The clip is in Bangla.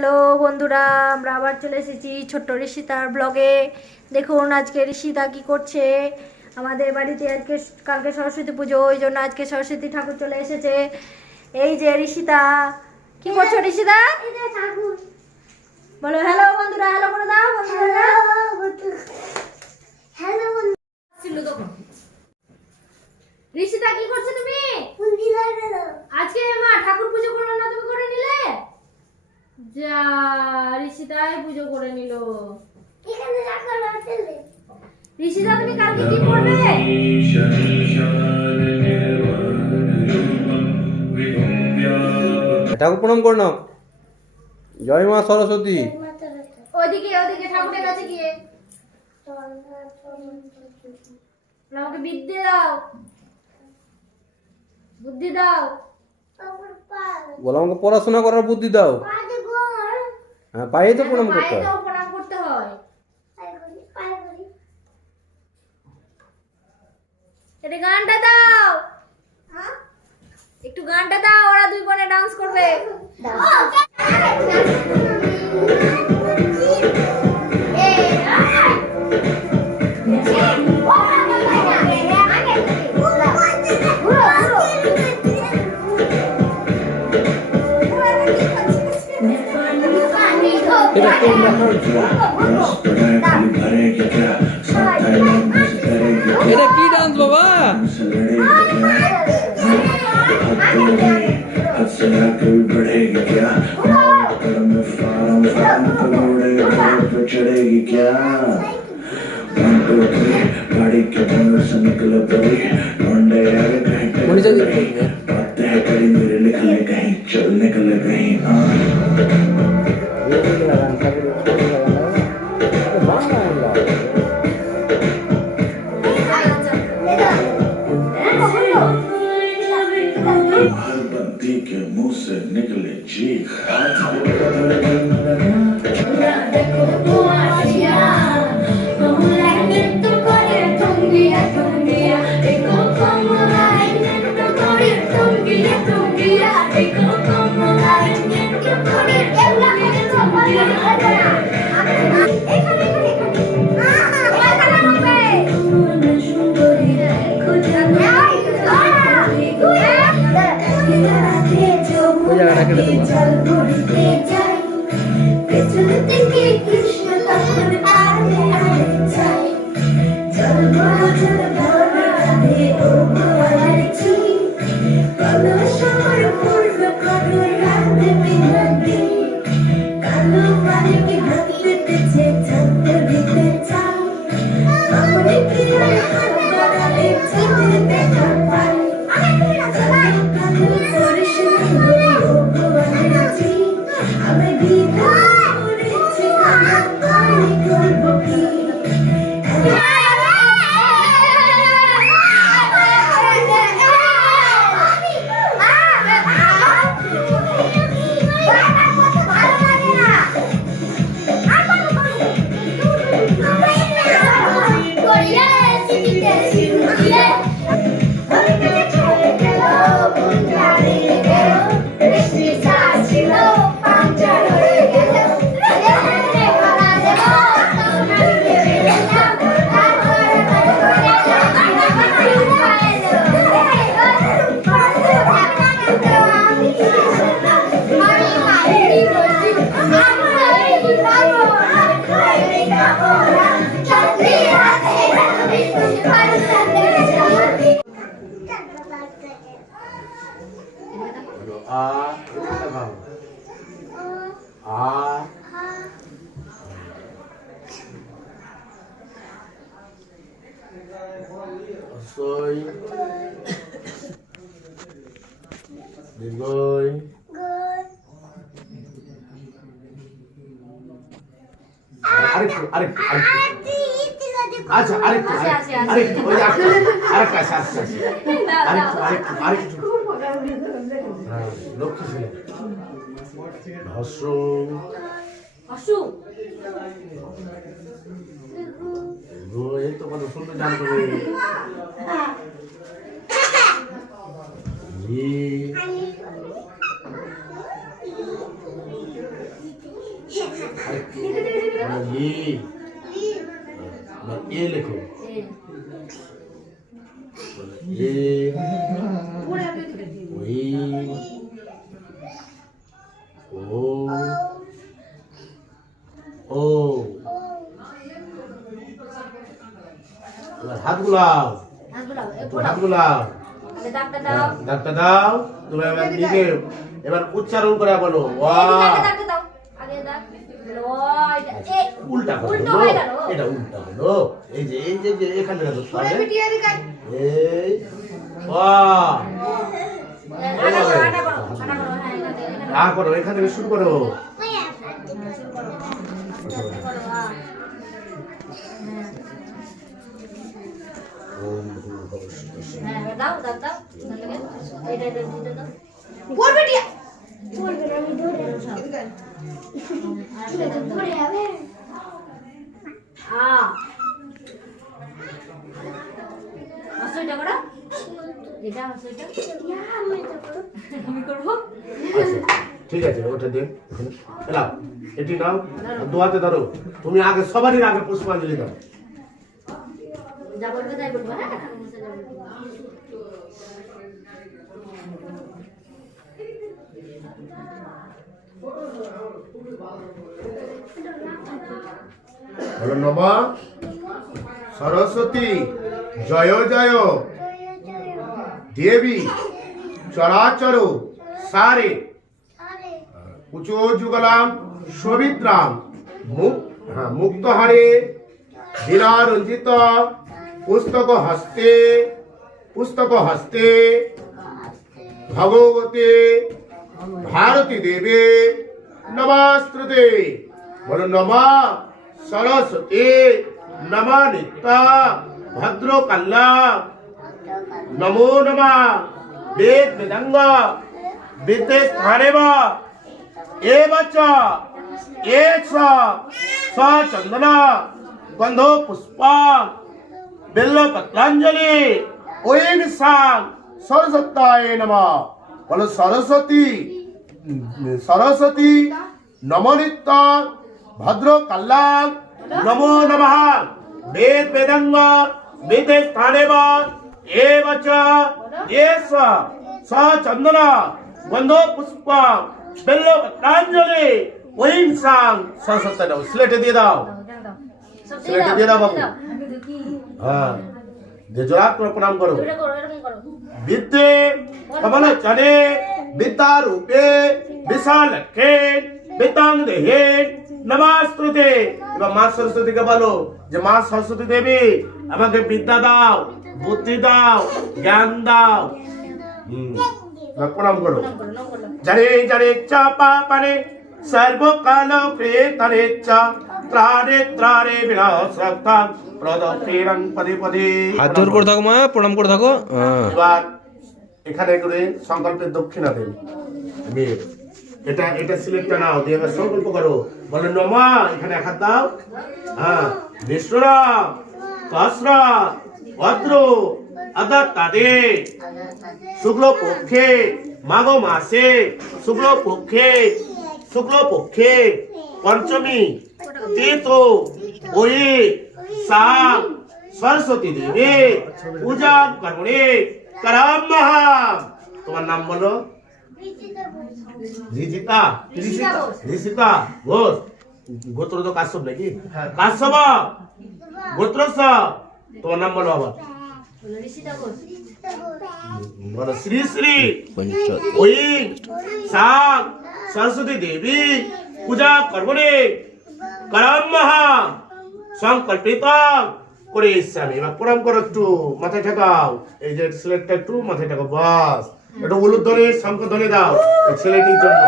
হ্যালো বন্ধুরা, আমরা আবার চলে এসেছি ছোট্ট ঋষিতার ব্লগে। দেখুন আজকে ঋষিতা কি করছে। আমাদের বাড়িতে আজকে কালকে সরস্বতী পুজো, ওই জন্য আজকে সরস্বতী ঠাকুর চলে এসেছে। এই যে ঋষিতা, কি করছো ঋষিতা? বলো হ্যালো বন্ধুরা, হ্যালো করে দাও বন্ধুরা। হ্যালো বন্ধুরা, ঋষিতা কি করছো তুমি? আজকে মা ঠাকুর পুজো করলো না, তুমি করে নিলে? যা, ঋষিতাই পুজো করে নিল। ঋষিতা তুমি কালকে কি করবে? ঠাকুর প্রণাম করে নাও। জয় মা সরস্বতী। ওদিকে ওদিকে ঠাকুরের কাছে গিয়ে আমাকে বিদ্যে দাও, বুদ্ধি দাও। বলো আমাকে পড়াশোনা করার বুদ্ধি দাও। হ্যাঁ, পায়ে তো প্রণাম করতে হয়। প্রণাম করতে হয়। এটা গানটা দাও, একটু গানটা দাও, ওরা দুই বোনে ডান্স করবে। এটা কোন দেখার? এটা কি ডান্স বাবা? चढ़ेगी क्या गाड़ी के अंदर से निकल पड़ी ढूंढे आगे कहीं बातें हैं कड़ी मेरे निकले कहीं चल निकले कहीं बंदी के मुंह से निकले चीख Soy Digoy আচ্ছা আরেকটু আরেকটু ওই আরেকটা আচ্ছা আরেকটু লক্ষ্মী ছেলে হসু হসু এই তো কত সুন্দর গান করে লি এ লেখো এ ওই ও ও এবার হাত গুলাও হাত গুলাও ডাক্তার দাও তুমি এবার নিজে এবার উচ্চারণ করে বলো উল্টা করো এটা উল্টা হলো এই যে এখানে ধরতে হবে এই করো এখান থেকে শুরু করো ঠিক আছে ওটা দিয়ে নাও এটি নাও দোয়াতে ধরো তুমি আগে সবারই আগে পুষ্পাঞ্জলি দাও যা বলবে তাই বলবো হ্যাঁ বলো নমা সরস্বতী জয় জয় দেবী চরাচর সারে উচো যুগলাম সবিত্রাম মুক্তহারে বীরারঞ্জিত পুস্তক হস্তে ভগবতে ভারতী দেবে নমস্তুতে বলো নমা সরস্বতী নমা নিত্যা ভদ্র কল্লা নমো নমা বেদ বেদাঙ্গ বিদ্যে স্থানেব এবচ এছ স চন্দন গন্ধ পুষ্প বেল্ল পত্রাঞ্জলি ওম সাং সরস্বত্যায় নমঃ বলো সরস্বতী নমনিত্য ভদ্র কল্যাণ নমো নমঃ বেদ বেদাঙ্গ বিদ্যে স্থানেব এবচ এষ স চন্দন গন্ধ পুষ্প বেল্ল পত্রাঞ্জলি ওম সাং সরস্বত্যায় নমঃ স্লেটে দিয়ে দাও স্লেটে দিয়ে দাও বাবু হ্যাঁ জোরাত করে প্রণাম করো বিদ্যে কমল চনে বিদ্যা রূপে বিশাল কে বিতাং দেহে নমস্তুতে এবার মা সরস্বতীকে বলো যে মা সরস্বতী দেবী আমাকে বিদ্যা দাও বুদ্ধি দাও জ্ঞান দাও প্রণাম করো জরে জরে চাপা পারে সর্বকাল প্রেতরে চা ত্রারে ত্রারে বিনাশক্তাং প্রদক্ষিণং পদে পদে হাত জোর করে থাকো মা প্রণাম করে থাকো এবার এখানে করে সংকল্পের দক্ষিণা দেন এটা সিলেক্টটা নাও দিয়ে এবার সংকল্প করো বলো নমা এখানে এক হাত দাও হ্যাঁ বিষ্ণুরাম কাসরা ভদ্র আদা তাদে শুক্ল পক্ষে মাঘ মাসে শুক্ল পক্ষে পঞ্চমী तीतो ओये सा सरस्वती देवी पूजा करने करामः তোমার নাম বলো রিজিতা ঘোষ গোত্র তো কাশ্যপ নাকি কাশ্যপ গোত্রস তোমার নাম বলো আবার বলো শ্রী শ্রী ওই সা सरस्वती देवी पूजा करने करामः সংকল্পিত করে ইচ্ছামি এবার প্রণাম করো একটু মাথায় ঠেকাও এই যে ছেলেটা একটু মাথায় ঠেকাও বাস একটু উলুধ্বনি শঙ্খধ্বনি দাও ছেলেটির জন্য